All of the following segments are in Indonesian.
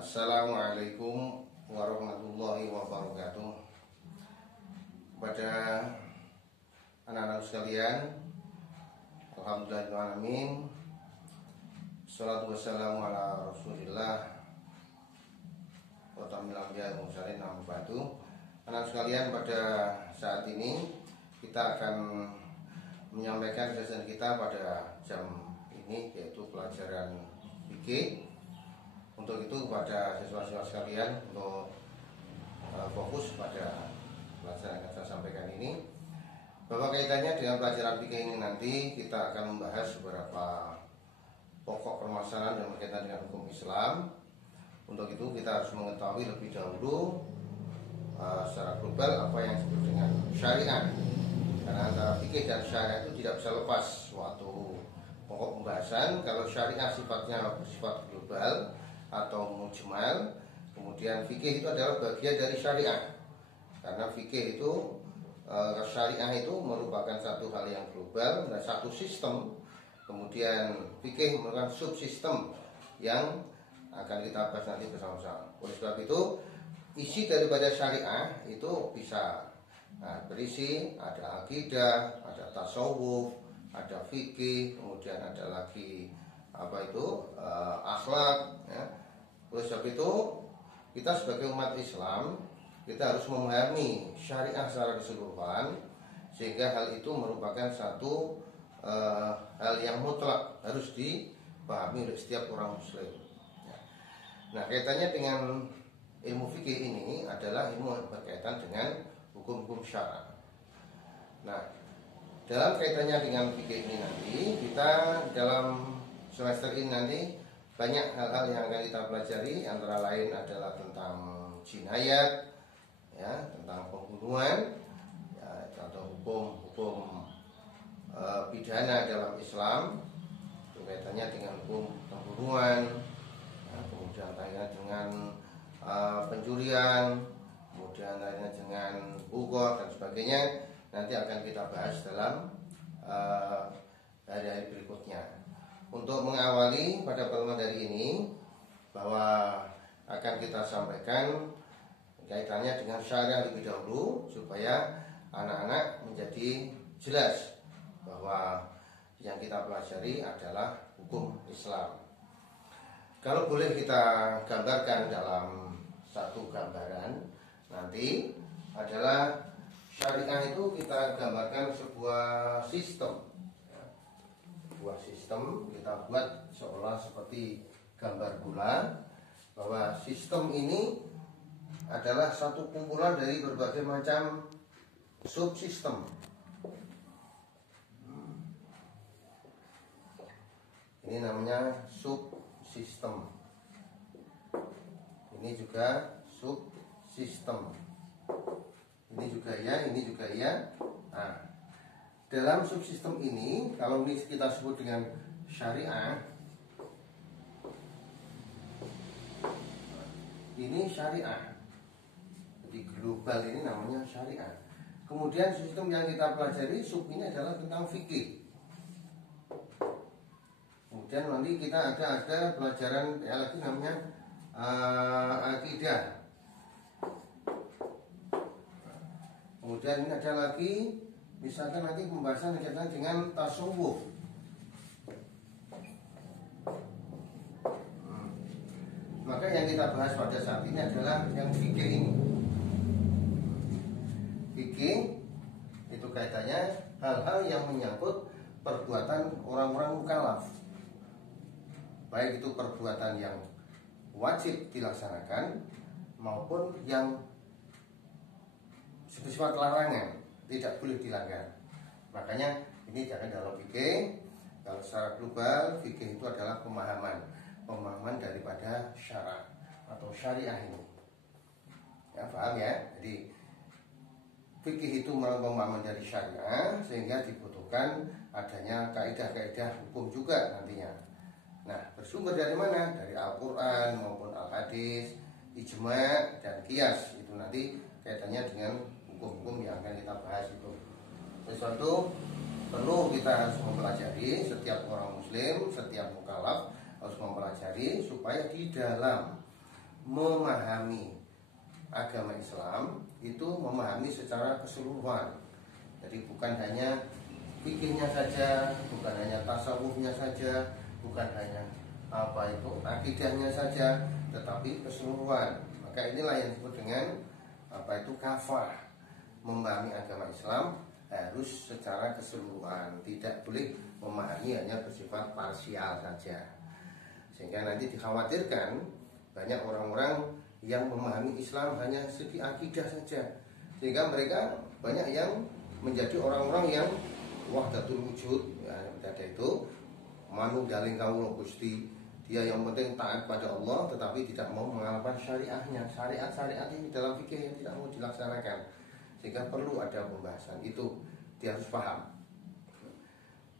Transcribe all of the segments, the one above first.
Assalamualaikum warahmatullahi wabarakatuh. Pada anak-anak sekalian, alhamdulillahirrahmanirrahim, salatu wassalamu ala rasulillah wa ta'amil anbiya wa mursalin amma ba'du. Anak sekalian, pada saat ini kita akan menyampaikan sesi kita pada jam ini, yaitu pelajaran fikih. Untuk itu kepada siswa-siswa sekalian untuk fokus pada pelajaran yang akan saya sampaikan ini, bahwa kaitannya dengan pelajaran fikih ini nanti kita akan membahas beberapa pokok permasalahan yang berkaitan dengan hukum Islam. Untuk itu kita harus mengetahui lebih dahulu secara global apa yang disebut dengan syariat, karena antara fikih dan syariat itu tidak bisa lepas suatu pokok pembahasan. Kalau syariat sifatnya bersifat global atau mujmal, kemudian fikih itu adalah bagian dari syariah, karena fikih itu syariah itu merupakan satu hal yang global dan satu sistem, kemudian fikih merupakan subsistem yang akan kita bahas nanti bersama-sama. Oleh sebab itu, isi daripada syariah itu bisa berisi ada akidah, ada tasawuf, ada fikih, kemudian ada lagi akhlak, ya. Oleh sebab itu, kita sebagai umat Islam, kita harus memahami syariah secara keseluruhan, sehingga hal itu merupakan satu hal yang mutlak, harus dipahami oleh setiap orang muslim, ya. Nah, kaitannya dengan ilmu fikih ini adalah ilmu yang berkaitan dengan hukum-hukum syara. Nah, dalam kaitannya dengan fikih ini nanti, kita dalam semester ini nanti banyak hal-hal yang akan kita pelajari, antara lain adalah tentang jinayat, ya, tentang pembunuhan, ya, atau hukum pidana dalam Islam, itu kaitannya dengan hukum pembunuhan, ya, kemudian kaitannya dengan pencurian, kemudian kaitannya dengan bugot dan sebagainya. Nanti akan kita bahas dalam hari-hari berikutnya. Untuk mengawali pada pertemuan hari ini, bahwa akan kita sampaikan kaitannya dengan syariah lebih dahulu, supaya anak-anak menjadi jelas bahwa yang kita pelajari adalah hukum Islam. Kalau boleh kita gambarkan dalam satu gambaran nanti, adalah syariah itu kita gambarkan sebuah sistem. Sebuah sistem kita buat seolah seperti gambar bola, bahwa sistem ini adalah satu kumpulan dari berbagai macam subsistem. Ini namanya subsistem. Ini juga subsistem. Ini juga ya, ini juga ya. Nah, dalam subsistem ini, kalau ini kita sebut dengan syariah, ini syariah. Jadi global ini namanya syariah. Kemudian sistem yang kita pelajari sub ini adalah tentang fikih. Kemudian nanti kita ada pelajaran ya lagi namanya akidah. Kemudian ini ada lagi, misalkan nanti pembahasan berkaitan dengan tasawuf. Maka yang kita bahas pada saat ini adalah yang fikih ini. Fikih itu kaitannya hal-hal yang menyangkut perbuatan orang-orang mukallaf, baik itu perbuatan yang wajib dilaksanakan maupun yang bersifat larangan, tidak boleh dilanggar. Makanya ini jangan dalam fikih. Kalau secara global, fikih itu adalah pemahaman daripada syara atau syariah ini. Ya, paham ya? Jadi fikih itu merupakan pemahaman dari syariah, sehingga dibutuhkan adanya kaidah-kaidah hukum juga nantinya. Nah, bersumber dari mana? Dari Al-Quran maupun Al-Hadis, ijma' dan qiyas. Itu nanti kaitannya dengan hukum-hukum yang akan kita bahas itu. Sesuatu perlu kita harus mempelajari, setiap orang muslim, setiap mukallaf harus mempelajari, supaya di dalam memahami agama Islam itu memahami secara keseluruhan. Jadi bukan hanya fikihnya saja, bukan hanya tasawufnya saja, bukan hanya akidahnya saja, tetapi keseluruhan. Maka inilah yang disebut dengan kafah. Memahami agama Islam harus secara keseluruhan, tidak boleh memahami hanya bersifat parsial saja. Sehingga nanti dikhawatirkan banyak orang-orang yang memahami Islam hanya segi akidah saja, sehingga mereka banyak yang menjadi orang-orang yang wahdatul wujud, ya, tadi itu manunggaling kawula Gusti. Dia yang penting taat pada Allah, tetapi tidak mau mengamalkan syariahnya. Syariat ini dalam fikih yang tidak mau dilaksanakan, sehingga perlu ada pembahasan itu. Dia harus paham.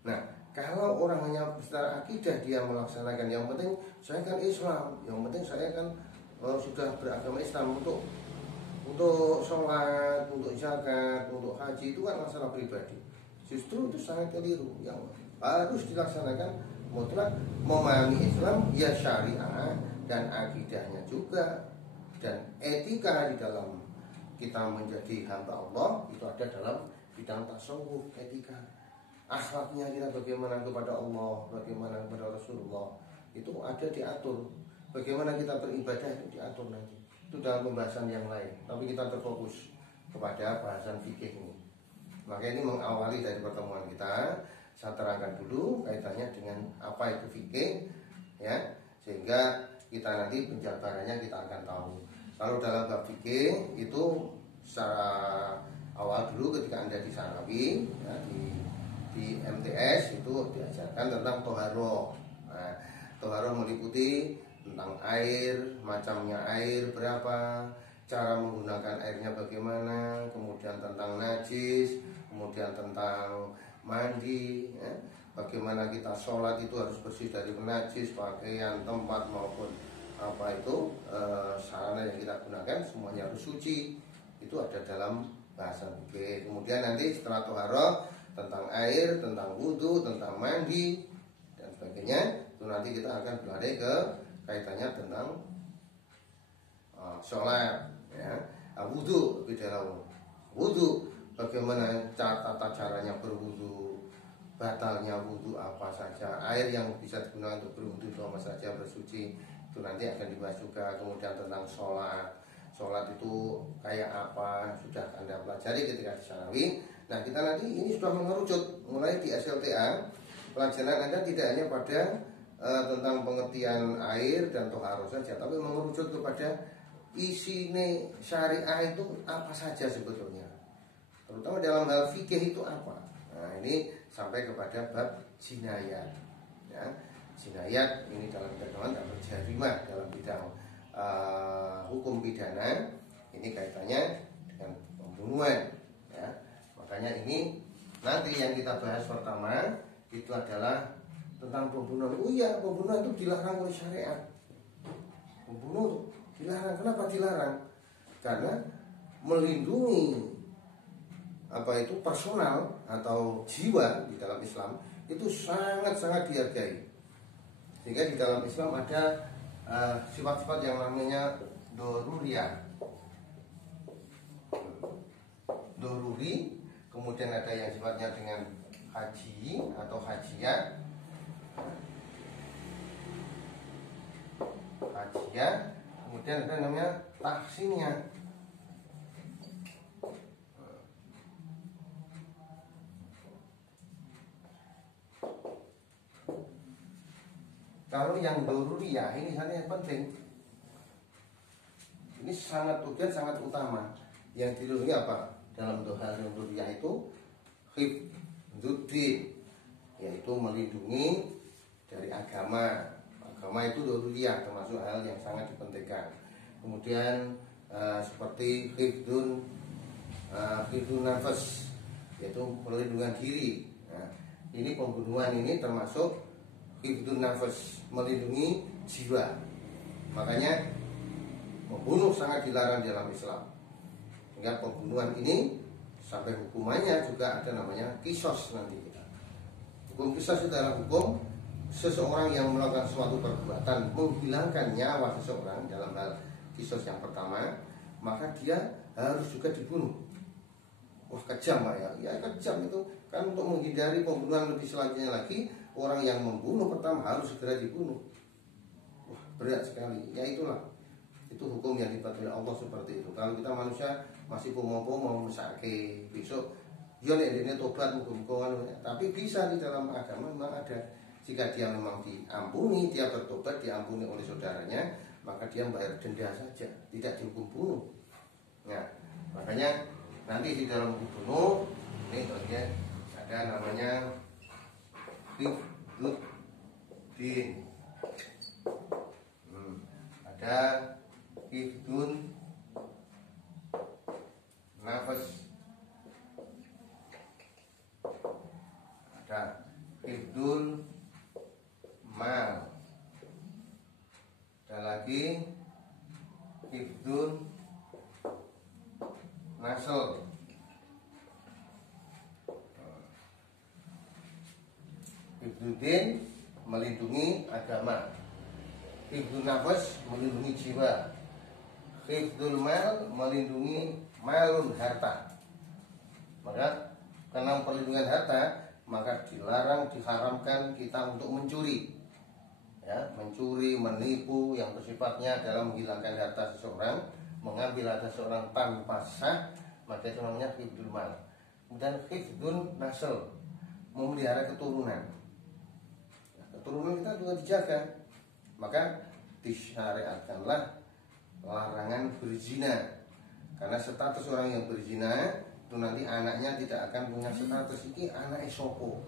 Nah, kalau orang hanya secara akidah dia melaksanakan, yang penting saya kan Islam, yang penting saya kan sudah beragama Islam, untuk sholat, untuk zakat, untuk haji, itu kan masalah pribadi. Justru itu sangat keliru. Yang harus dilaksanakan mutlak memahami Islam, ya syariah dan akidahnya juga, dan etika di dalam kita menjadi hamba Allah itu ada dalam bidang tasawuf, etika, akhlaknya kita bagaimana kepada Allah, bagaimana kepada Rasulullah, itu ada diatur. Bagaimana kita beribadah itu diatur nanti. Itu dalam pembahasan yang lain. Tapi kita berfokus kepada bahasan fikih ini. Maka ini mengawali dari pertemuan kita. Saya terangkan dulu kaitannya dengan apa itu fikih, ya, sehingga kita nanti penjabarannya kita akan tahu. Kalau dalam bab fikih itu secara awal dulu ketika Anda di Sanawi, ya, di MTS itu diajarkan tentang toharoh. Nah, toharoh meliputi tentang air, macamnya air berapa, cara menggunakan airnya bagaimana, kemudian tentang najis, kemudian tentang mandi, ya, bagaimana kita sholat itu harus bersih dari najis, pakaian, tempat maupun sarana yang kita gunakan semuanya harus suci. Itu ada dalam bahasa fikih. Kemudian nanti setelah toharoh tentang air, tentang wudhu, tentang mandi dan sebagainya, itu nanti kita akan berlari ke kaitannya tentang sholat, ya, wudhu, wudhu, bagaimana tata caranya berwudhu, batalnya wudhu apa saja, air yang bisa digunakan untuk berwudhu itu apa saja, bersuci, itu nanti akan dibahas juga. Kemudian tentang sholat itu kayak apa sudah Anda pelajari ketika di Sanawi. Nah, kita nanti ini sudah mengerucut mulai di SLTA. Pelajaran Anda tidak hanya pada tentang pengertian air dan toharoh saja, tapi mengerucut kepada isi syariah itu apa saja sebetulnya, terutama dalam hal fikih itu apa. Nah, ini sampai kepada bab jinayat, ya. Jinayat ini dalam bidang berjarimah, dalam bidang hukum pidana, ini kaitannya dengan pembunuhan, ya. Makanya ini nanti yang kita bahas pertama itu adalah tentang pembunuhan. Oh iya, pembunuhan itu dilarang oleh syariat. Pembunuh dilarang. Kenapa dilarang? Karena melindungi personal atau jiwa di dalam Islam itu sangat-sangat dihargai. Sehingga di dalam Islam ada sifat-sifat yang namanya doruriyah, doruri. Kemudian ada yang sifatnya dengan haji atau hajiyah, kemudian ada namanya tahsinnya. Kalau yang doruriyah ini sangat penting, ini sangat urgen, sangat utama. Yang diruri apa? Dalam hal yang doruriyah itu hifdzuddin, yaitu melindungi dari agama. Agama itu doruriyah, termasuk hal yang sangat dipentingkan. Kemudian seperti hifdzun nafas, yaitu perlindungan diri. Nah, ini pembunuhan ini termasuk hifdzun nafas, melindungi jiwa. Makanya membunuh sangat dilarang dalam Islam. Sehingga pembunuhan ini sampai hukumannya juga ada namanya kisos nanti kita. Hukum kisos itu adalah hukum seseorang yang melakukan suatu perbuatan menghilangkan nyawa seseorang dalam hal kisos yang pertama, maka dia harus juga dibunuh. Wah, kejam Pak ya. Ya kejam itu kan, untuk menghindari pembunuhan lebih selanjutnya lagi, orang yang membunuh pertama harus segera dibunuh. Wah, berat sekali. Ya itulah, itu hukum yang dibuat oleh Allah seperti itu. Kalau kita manusia masih pomo-pomo mau mesake besok, ya ini tobat muka-muka, tapi bisa di dalam agama memang ada. Jika dia memang diampuni, dia bertobat, diampuni oleh saudaranya, maka dia membayar denda saja, tidak dihukum bunuh. Nah, makanya nanti di dalam hukum bunuh ini bagian ada namanya hifdzuddin. Ada hifdzun nafas, ada hifdzul mal, ada lagi hifdzun nasl. Hifdzuddin melindungi agama, hifdzun nafas melindungi jiwa, hifdzul mal melindungi malun harta. Maka karena perlindungan harta, maka dilarang, diharamkan kita untuk mencuri, ya, mencuri, menipu yang bersifatnya dalam menghilangkan harta seseorang, mengambil harta seseorang tanpa sah, maka itu namanya hifdzul mal. Kemudian hifdzun nasl, memelihara keturunan. Keturunan kita juga dijaga, maka disyariatkanlah larangan berzina. Karena status orang yang berzina itu nanti anaknya tidak akan punya status iki anak sopo.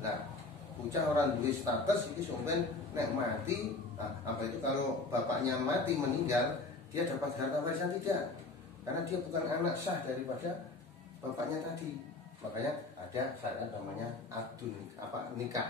Nah, bocah orang duwe status iki sampean nek mati, nah, apa itu kalau bapaknya mati meninggal, dia dapat harta warisan tidak? Karena dia bukan anak sah daripada bapaknya tadi. Makanya ada syarat namanya akdun nikah.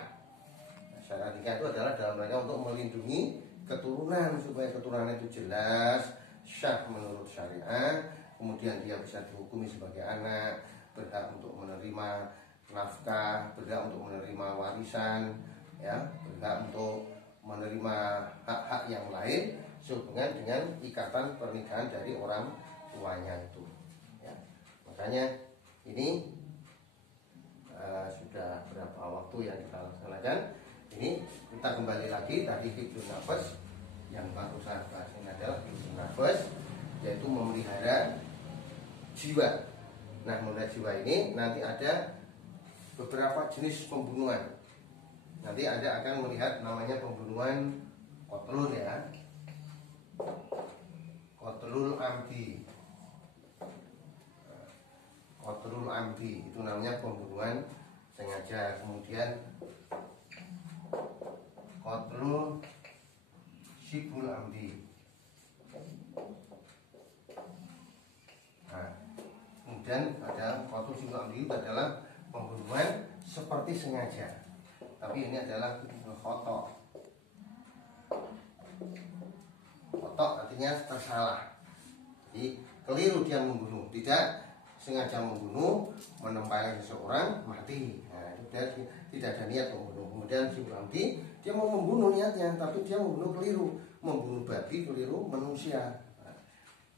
Nah, syarat nikah itu adalah dalam rangka untuk melindungi keturunan supaya keturunan itu jelas, syah menurut syariat. Kemudian dia bisa dihukumi sebagai anak, berhak untuk menerima nafkah, berhak untuk menerima warisan, ya, berhak untuk menerima hak-hak yang lain sehubungan dengan ikatan pernikahan dari orang tuanya itu. Ya. Makanya ini sudah berapa waktu yang kita laksanakan. Ini kita kembali lagi tadi hifdzun nafas, yang baru saya bahas ini adalah hifdzun nafas, yaitu memelihara jiwa. Nah, memelihara jiwa ini nanti ada beberapa jenis pembunuhan. Nanti Anda akan melihat namanya pembunuhan qatlun, ya. Qatlul amdi. Qatlul amdi itu namanya pembunuhan sengaja. Kemudian qatlul syibul amdi. Nah, kemudian ada qatlul syibul amdi itu adalah pembunuhan seperti sengaja, tapi ini adalah khotok. Khotok artinya tersalah, jadi keliru dia membunuh, tidak sengaja membunuh, menempelkan seseorang mati. Nah, itu dia tidak ada niat membunuh. Kemudian si berarti dia mau membunuh niatnya, tapi dia membunuh keliru, membunuh babi keliru manusia.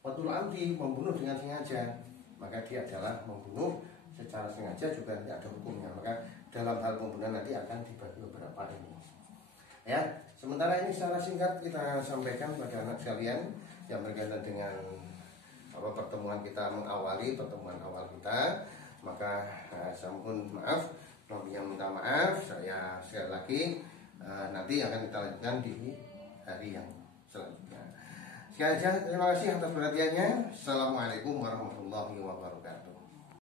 Qatlul amdi membunuh dengan sengaja, maka dia adalah membunuh secara sengaja, juga tidak ada hukumnya. Maka dalam hal pembunuhan nanti akan dibagi beberapa ini. Ya, sementara ini secara singkat kita sampaikan pada anak sekalian yang berkaitan dengan pertemuan kita, mengawali pertemuan awal kita. Maka saya mohon maaf, yang minta maaf. Saya sekali lagi nanti akan kita lanjutkan di hari yang selanjutnya. Sekali lagi terima kasih atas perhatiannya. Assalamualaikum warahmatullahi wabarakatuh.